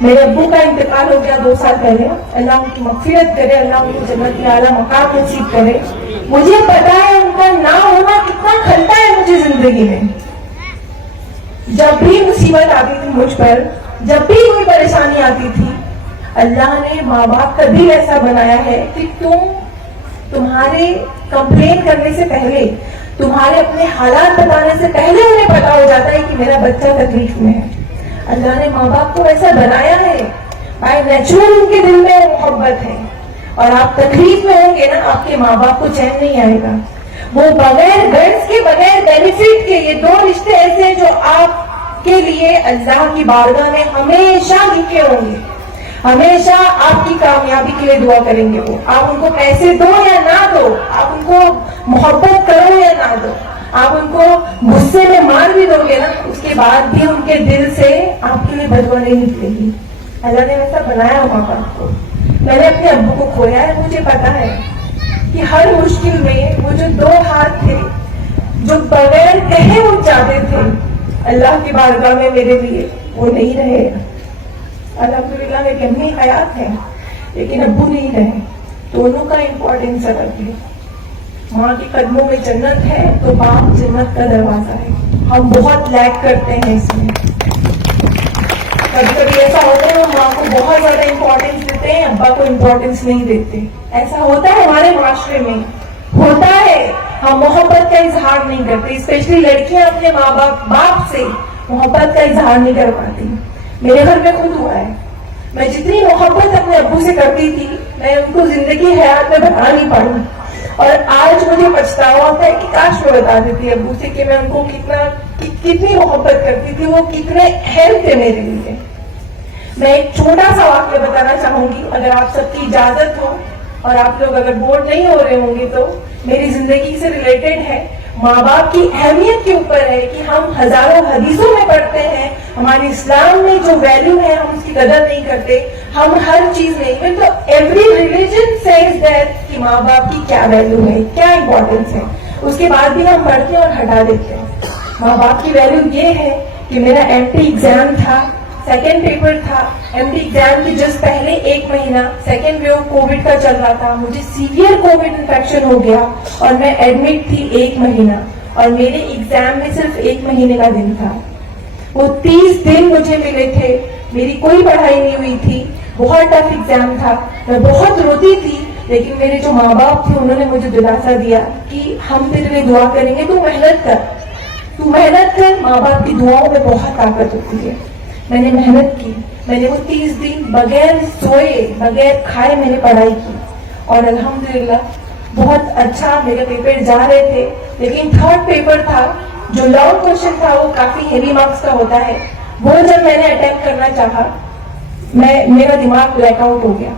मेरे अब्बू का इंतकाल हो गया 2 साल पहले, अल्लाह उनकी मग़फ़िरत करे, अल्लाह उनको जन्नत में आला मकाम नसीब करे। मुझे पता है उनका ना होना कितना खलता है मुझे जिंदगी में। जब भी मुसीबत आती थी मुझ पर, जब भी कोई परेशानी आती थी, अल्लाह ने माँ बाप का दिल ऐसा बनाया है कि तुम्हारे कंप्लेन करने से पहले, तुम्हारे अपने हालात बताने से पहले उन्हें पता हो जाता है कि मेरा बच्चा तकलीफ में है। अल्लाह ने माँ बाप को ऐसा बनाया है, बाय नेचुरल उनके दिल में मोहब्बत है। और आप तकलीफ में होंगे ना, आपके माँ बाप को चैन नहीं आएगा। वो बगैर गर्ज के, बगैर बेनिफिट के, ये दो रिश्ते ऐसे हैं जो आपके लिए अल्लाह की बारगाह में हमेशा लिखे होंगे, हमेशा आपकी कामयाबी के लिए दुआ करेंगे। वो आप उनको पैसे दो या ना दो, आप उनको मोहब्बत करो या ना दो, आप उनको गुस्से में मार भी दोगे ना, उसके बाद भी उनके दिल से आपके लिए बदुआ नहीं निकलेगी। अल्लाह ने वैसा बनाया माँ बाप को। मैंने अपने अब्बू को खोया है, मुझे पता है कि हर मुश्किल में वो जो 2 हाथ थे, जो बगैर कहे वो चाहते थे अल्लाह की बारगाह में मेरे लिए, वो नहीं रहे। अल्हम्दुलिल्लाह मेरी अम्मी हयात है, लेकिन अब्बू नहीं रहे। दोनों का इम्पोर्टेंस अलग है। माँ के कदमों में जन्नत है तो बाप जन्नत का दरवाजा है। हम बहुत लैग करते हैं इसमें। कभी कभी ऐसा होता है हम माँ को बहुत ज्यादा इम्पोर्टेंस देते हैं, अब्बा को इम्पोर्टेंस नहीं देते। ऐसा होता है हमारे माशरे में, होता है। हम मोहब्बत का इजहार नहीं करते, स्पेशली लड़कियां अपने माँ बाप से मोहब्बत का इजहार नहीं कर पाती। मेरे घर में खुद हुआ है। मैं जितनी मोहब्बत अपने अब्बू से करती थी, मैं उनको जिंदगी हयात में बता नहीं पाई। और आज मुझे पछतावा होता है कि काश मैं बता देती अब्बू से कि मैं उनको कितनी मोहब्बत करती थी, वो कितने अहम थे मेरे लिए। मैं एक छोटा सा वाक्य बताना चाहूंगी, अगर आप सबकी इजाजत हो और आप लोग अगर बोर नहीं हो रहे होंगे तो। मेरी जिंदगी से रिलेटेड है, माँ बाप की अहमियत के ऊपर है कि हम हजारों हदीसों में पढ़ते हैं, हमारे इस्लाम में जो वैल्यू है हम उसकी कदर नहीं करते। हम हर चीज में, इवन तो एवरी रिलीजन सेज दैट कि माँ बाप की क्या वैल्यू है, क्या इंपॉर्टेंस है, उसके बाद भी हम पढ़ते हैं और हटा देते हैं। माँ बाप की वैल्यू ये है कि मेरा एंट्री एग्जाम था, सेकेंड पेपर था, एमडी एग्जाम के जस्ट पहले 1 महीना सेकेंड वेव कोविड का चल रहा था, मुझे सीवियर कोविड इन्फेक्शन हो गया और मैं एडमिट थी 1 महीना, और मेरे एग्जाम में सिर्फ 1 महीने का दिन था। वो 30 दिन मुझे मिले थे, मेरी कोई पढ़ाई नहीं हुई थी, बहुत टफ एग्जाम था, मैं बहुत रोती थी। लेकिन मेरे जो माँ बाप थे उन्होंने मुझे दिलासा दिया कि हम तेरे लिए दुआ करेंगे, तू मेहनत कर, तू मेहनत कर। माँ बाप की दुआओं में बहुत ताकत होती है। मैंने मेहनत की, मैंने वो 30 दिन बगैर सोए, बगैर खाए मैंने पढ़ाई की, और अल्हम्दुलिल्लाह बहुत अच्छा मेरे पेपर जा रहे थे। लेकिन थर्ड पेपर था, जो लॉन्ग क्वेश्चन था, वो काफी हेवी मार्क्स का होता है। वो जब मैंने अटेम्प्ट करना चाहा, मेरा दिमाग ब्लैकआउट हो गया,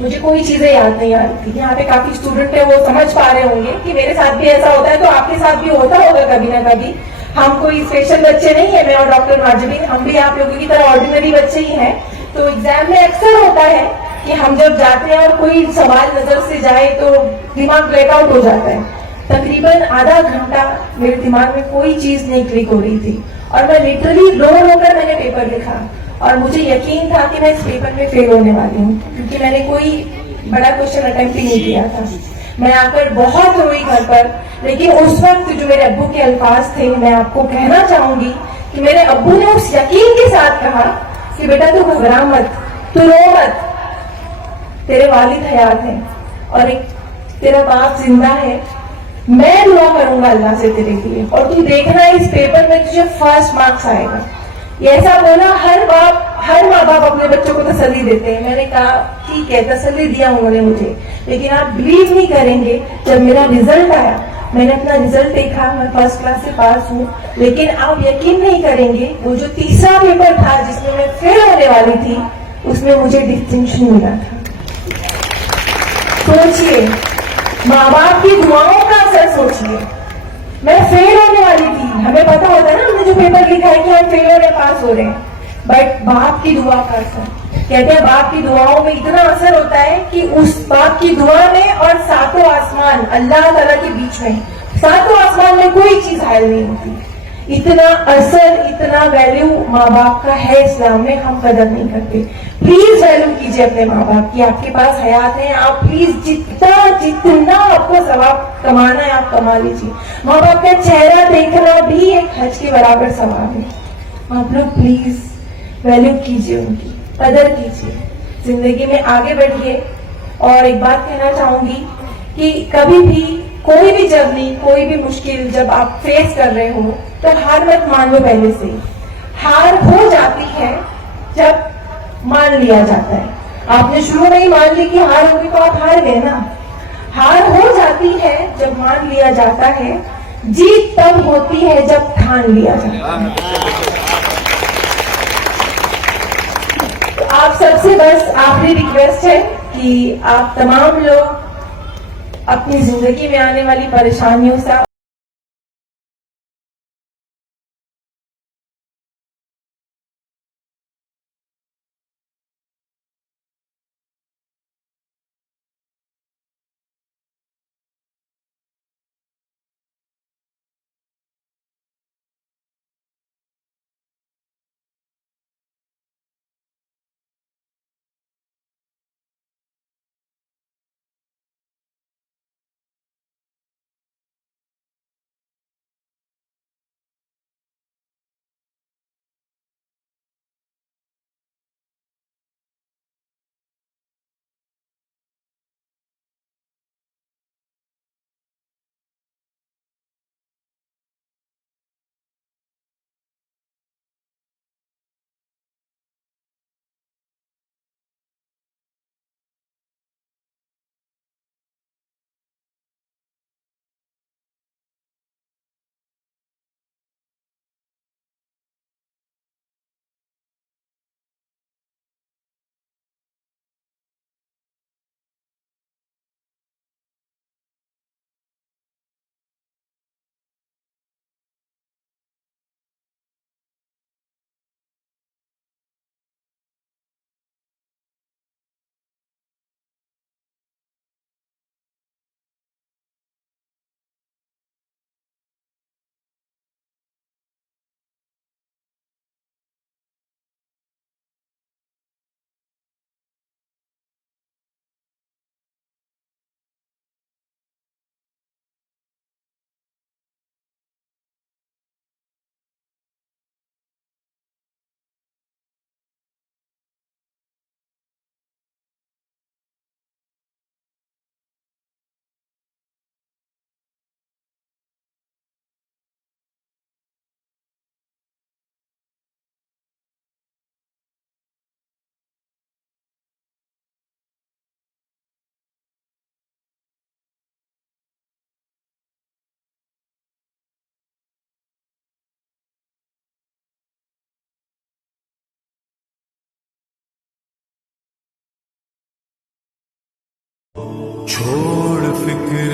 मुझे कोई चीजें याद नहीं आ रही थी। यहाँ पे काफी स्टूडेंट है, वो समझ पा रहे होंगे कि मेरे साथ भी ऐसा होता है, तो आपके साथ भी होता होगा कभी ना कभी। हम कोई स्पेशल बच्चे नहीं है, मैं और डॉक्टर मार्जबीन, हम भी आप लोगों की तरह ऑर्डिनरी बच्चे ही हैं। तो एग्जाम में अक्सर होता है कि हम जब जाते हैं और कोई सवाल नजर से जाए तो दिमाग ब्लैकआउट हो जाता है। तकरीबन आधा घंटा मेरे दिमाग में कोई चीज नहीं क्लिक हो रही थी, और मैं लिटरली रो कर मैंने पेपर लिखा, और मुझे यकीन था कि मैं इस पेपर में फेल होने वाली हूँ, क्योंकि मैंने कोई बड़ा क्वेश्चन अटेम्प्ट ही नहीं किया था। मैं आकर बहुत रोई घर पर, लेकिन उस वक्त जो मेरे अब्बू के अल्फाज थे, मैं आपको कहना चाहूंगी کہ میرے ابو نے اس یقین کے ساتھ کہا کہ بیٹا تو گھبرا مت, تو رو مت, تیرے والد حیات ہیں اور ایک تیرا باپ زندہ ہے, میں دعا کروں گا اللہ سے تیرے لیے, اور تو دیکھنا اس پیپر میں تجھے فرسٹ مارکس آئے گا. یہ ایسا بولا. ہر ماں باپ اپنے بچوں کو تسلی دیتے ہیں. میں نے کہا ٹھیک ہے, تسلی دیا انہوں نے مجھے, لیکن آپ بلیو نہیں کریں گے, جب میرا رزلٹ آیا, میں نے اپنا رزلٹ دیکھا, میں فرسٹ کلاس سے پاس ہوں, لیکن آپ یقین نہیں کریں گے, وہ جو تیسرا پیپر تھا جس میں فیل ہونے والی تھی, اس میں مجھے ڈسٹنکشن ملا تھا. سوچئے ماں باپ کی دعاؤں کا اثر, سوچئے. میں فیل ہونے والی تھی, ہمیں پتا ہوتا ہے نا, ہم نے جو پیپر لکھا ہے کہ ہم فیل ہو رہے پاس ہو رہے ہیں, بٹ باپ کی دعا کا اثر, کہتے ہیں باپ کی دعاؤں میں اتنا اثر ہوتا ہے کہ اس باپ کی دعا میں اور ساتوں آسمان اللہ تعالیٰ کے بیچ میں, ساتوں آسمان میں کوئی چیز حائل نہیں ہوتی. اتنا اثر, اتنا ویلیو ماں باپ کا ہے اسلام میں, ہم قدر نہیں کرتے. پلیز ویلیو کیجیے اپنے ماں باپ کی. آپ کے پاس حیات ہیں, آپ پلیز جتنا آپ کو ثواب کمانا ہے آپ کما لیجیے. ماں باپ کا چہرہ دیکھنا بھی ایک حج کے برابر ثواب ہے. آپ لوگ پلیز ویلیو کیجیے, ان کی قدر کیجیے, زندگی میں آگے بڑھیے. اور ایک بات کہنا چاہوں گی کہ کبھی بھی کوئی بھی جرنی, کوئی بھی مشکل جب آپ فیس کر رہے ہو تو ہار مت مان لو. پہلے سے ہار ہو جاتی ہے جب مان لیا جاتا ہے. آپ نے شروع میں ہی مان لی کہ ہار ہوگی تو آپ ہار گئے نا. ہار ہو جاتی ہے جب مان لیا جاتا ہے, جیت تب ہوتی ہے جب ٹھان لیا جاتا ہے. تو آپ سب سے بس آخری ریکویسٹ ہے کہ آپ تمام لوگ اپنی زندگی میں آنے والی پریشانیوں سے چھوڑ فکر